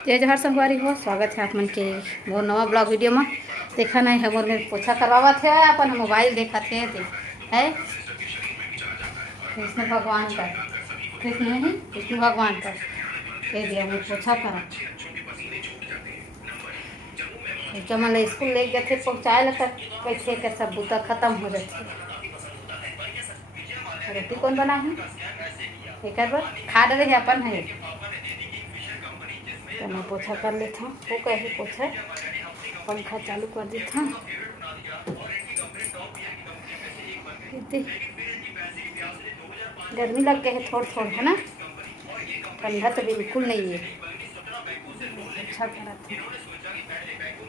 जय जहर संगवारी हो स्वागत है आप मन के मोर नवा ब्लॉग वीडियो में। देखा नहीं है मोर में पोछा करवावा थे अपन मोबाइल देखा थे है कृष्ण भगवान का कृष्ण नहीं विष्णु भगवान का कह दिया मैं पोछा करा जब मैं स्कूल ले गए थे पहुँचाए लगा कैसे का सब बूता खत्म हो जाते। रोटी कौन बना है एक बार खा डरे है अपन है तो मैं पोछा कर लेता हूँ। वो कैसे पोछा पंखा चालू कर देता हूँ। गर्मी लग गई है थोड़ा थोड़ा है ना, ठंडा तो बिल्कुल नहीं है। अच्छा करा था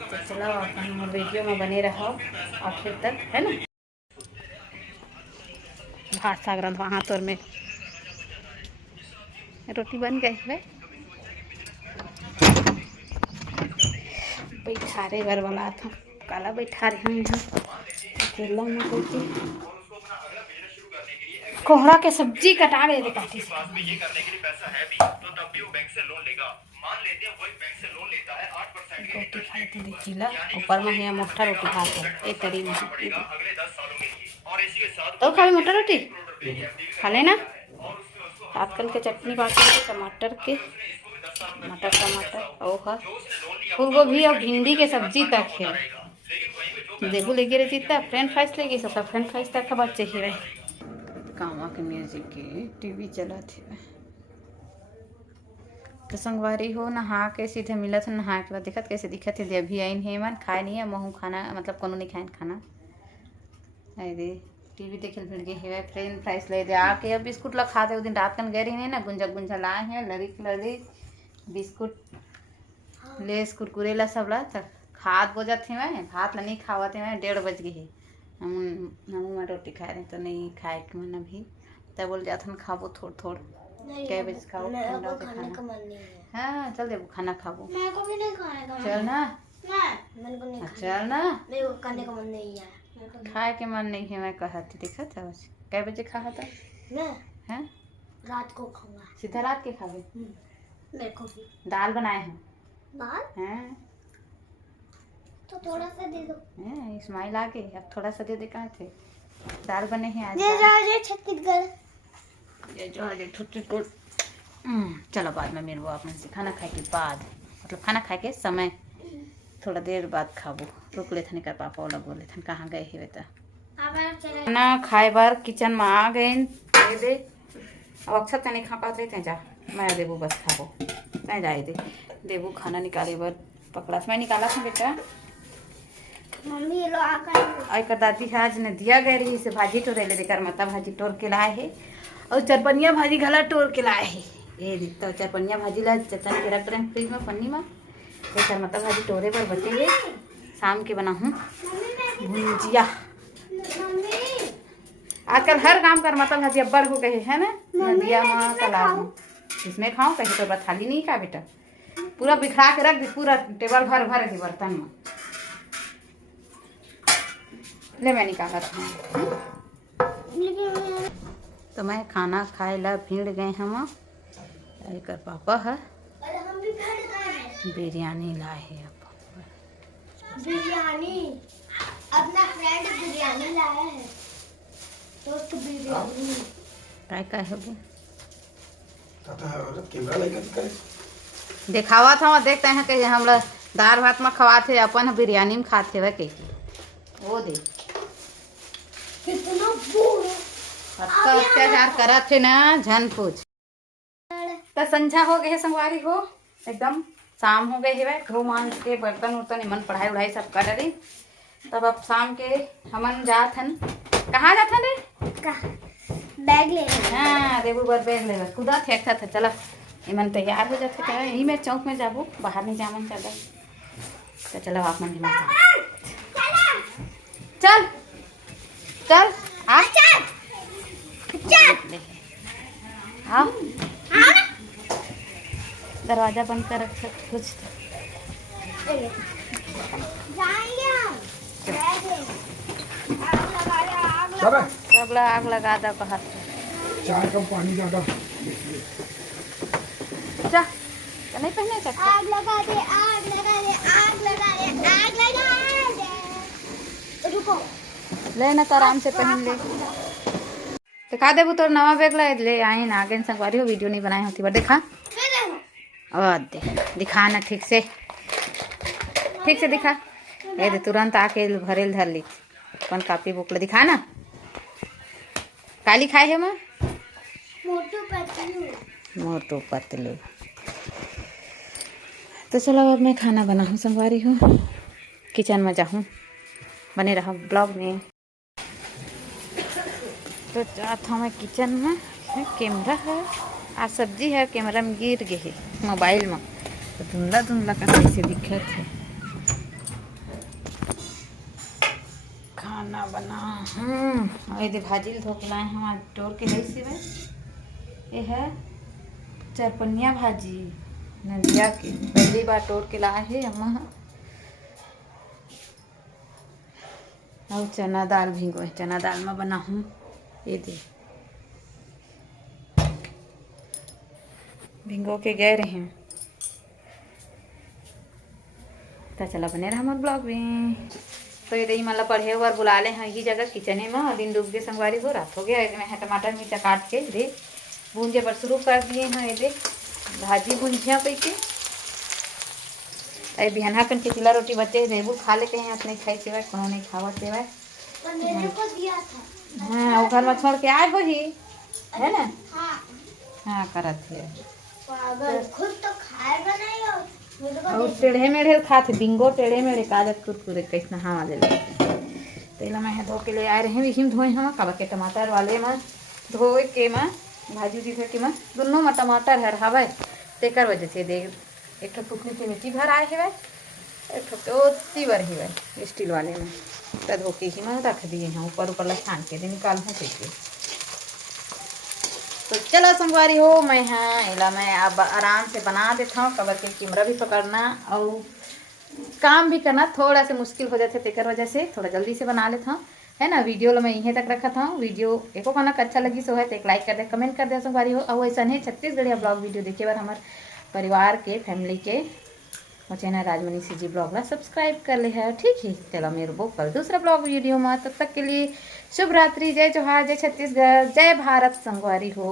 तो चलो अपन वीडियो में बने रहो आखिर तक है ना। भात साग रंधवा हाथ और में रोटी बन गई है। बैठारे घर वाला था काला बैठा रहे हैं यहाँ अकेला में कोई कोहरा के सब्जी कटा गए थे काटी से। रोटी खाए थे देखिला ऊपर में है मोटा रोटी खाते एक तरी में तो खाली मोटा रोटी खा लेना। आजकल के चटनी बाटी टमाटर के मटर टमाटर और फूल गोभी और भिंडी के सब्जी तक है। देखो लेके रहती था फ्रेंच फ्राइज लेगी सब फ्रेंच फ्राइज तक का बच्चे ही रहे कामा के म्यूजिक के टीवी चला थे। तो संगवारी हो नहा के सीधे मिला था नहा के बाद देखत कैसे दिखत है अभी आइन है मन खाए नहीं है महू खाना मतलब कोनो नहीं खाए खाना अरे टीवी देखे भिड़ गए है फ्रेंच फ्राइज ले दे आके अब बिस्कुट ला खाते उस दिन रात कन गए रही ना गुंजा गुंजा लाए हैं लड़ी बिस्कुट लेस कुरकुरे ला सब ला तक खाद बोझा थे मैं भात ला नहीं खावा थे मैं 1:30 बज गए हम रोटी खाए रहे तो नहीं खाए के मन अभी तब बोल जाते खाबो थोड़ थोड़ क्या बजे खाओ ठंडा से खाना। हाँ चल देखो खाना खाबो चल ना चल ना खाए के मन नहीं है मैं कहा थी देखा था बस कै बजे खाया था हैं रात को खाऊंगा सीधा रात के खावे मेरे को भी दाल बनाए हैं दाल हैं तो थोड़ा सा दे दो हैं इस्माइल आ गए अब थोड़ा सा दे दे कहाँ थे दाल बने हैं आज ये छत्तीसगढ़ ये जो है छुट्टी चलो बाद में मेरे आपने से खाना खाए के बाद मतलब खाना खाए के समय थोड़ा देर बाद खाबो रुक ले थने कर पापा वाला बोले थन कहाँ गए ही बेटा खाना खाए बार किचन में आ गए दे अब अक्सर तो नहीं खा पाते थे जा मैं देबू बस खाबो तय जाए दे देबू खाना निकाले बार पकड़ा मैं निकाला था बेटा मम्मी ये लो आकर आई कर दादी है आज ने दिया गए रही से भाजी टोरे ले देकर मता भाजी टोर के लाए है और चरपनिया भाजी घला टोर के लाए है ये तो चरपनिया भाजी ला चचन के रख रहे हैं फ्रिज में पन्नी में ये मता भाजी टोरे पर बचेंगे शाम के बना हूँ भुजिया। आजकल हर काम कर मता भाजी अब्बर हो गए है ना नदिया में तालाब में इसमें खाऊं कहीं तो थाली नहीं खा बेटा पूरा बिखरा के रख दी पूरा टेबल भर भर के बर्तन में ले मैं निकाला था। तो मैं खाना खाए ला भीड़ गए हम कर पापा है बिरयानी लाए है बिरयानी अपना फ्रेंड बिरयानी लाया है तो उसको बिरयानी काय हो गया कैमरा लेकर दिखावा था वहाँ देखते हैं कि हम लोग दाल भात में खवाते अपन बिरयानी में खाते वह कहीं वो दे कितना बूढ़ा अच्छा अत्याचार करा थे ना झन पूछ तो संझा हो गए संगवारी हो एकदम शाम हो गई है घो मांस के बर्तन उर्तन मन पढ़ाई उढ़ाई सब कर रही तब अब शाम के हमन जाथन कहाँ जाथन रे बैग ले हाँ देबू बर बैग ले खुदा फेंक था चला इमन तैयार हो जाते क्या यही मैं चौक में जाबू बाहर नहीं जामन चल तो चलो आप मन चल चल आ हाँ दरवाजा बंद कर रख कुछ सब आग लगा दो बाहर चाय का पानी ज्यादा जा तो नहीं पहने चक्कर। आग लगा दे, आग लगा दे, आग लगा दे, आग लगा दे। रुको ले ना तो आराम से पहन ले। तो का देबू तोर नवा बैग ले आई ना आगे संगवारी हो वीडियो नहीं बनाई होती बा देखा। और दिखा ना ठीक से दिखा। ये दे तुरंत आके भरेल धर ली अपन कापी बुक ले दिखा ना। काली खाए है माँ मोटू पतलू। तो चलो अब मैं खाना बनाऊँ संगवारी हूँ, किचन में जाऊँ, बने रहा ब्लॉग में। तो जाता हूँ मैं किचन में, कैमरा है आज सब्जी है कैमरा में गिर गए है मोबाइल में तो धुंधला धुंधला का कैसे दिक्कत है। खाना बना ये भाजी धोके लाए हम आज टोर के नहीं सिवे। ये है चरपनिया भाजी नदिया की पहली बार टोर के लाए है अम्मा। और चना दाल भिगो है, चना दाल में बना हूँ। ये दे भिगो के गए रहे हैं। तो चला बने रहा हमारे ब्लॉग में। तो ये दही मतलब पढ़े और बुला ले हैं ये जगह किचने में और दिन डूब गए संगवारी हो रात हो गया। मैं टमाटर मिर्चा काट के दे भूंजे पर शुरू कर दिए हैं। ये देख भाजी भूंजिया पे के अरे बिहाना कन के चिला रोटी बचे देबू खा लेते हैं अपने खाई सेवा कोनो नहीं खावा सेवा को दिया था। हाँ वो घर में छोड़ के आए हो ही है ना। हाँ हाँ करत है पागल खुद तो खाए बनाई और टेढ़े मेढ़े खाते बिंगो टेढ़े मेढ़े कागज कुरकुरे कैसे हाँ ले तेल में धो के ले आए रहे विहिम धोए हम कब के टमाटर वाले में धोए के में भाजी उजी धो के में दोनों में टमाटर हर हवे तेकर वजह से देख एक टुकड़ी के मिट्टी भर आए है एक तो ओती भर ही स्टील वाले में तो धो के ही में रख दिए हैं ऊपर ऊपर छान के निकाल है के। तो चलो संगवारी हो मैं हाँ इला मैं अब आराम से बना देता हूँ कबर के कैमरा भी पकड़ना और काम भी करना थोड़ा सा मुश्किल हो जाते तेकर वजह से थोड़ा जल्दी से बना लेता हूँ है ना। वीडियो लो मैं यहीं तक रखा था वीडियो एको खाना अच्छा लगी सो है तो एक लाइक कर दे कमेंट कर दे संगवारी हो। और ऐसा नहीं छत्तीसगढ़िया ब्लॉग वीडियो देखे बार हमारे परिवार के फैमिली के वो चैनल राजमनी सीजी ब्लॉग ला सब्सक्राइब कर ले है ठीक है। चलो मेरे वो कल दूसरा ब्लॉग वीडियो में तब तक के लिए शुभ रात्रि, जय जोहार, जय छत्तीसगढ़, जय भारत संगवारी हो।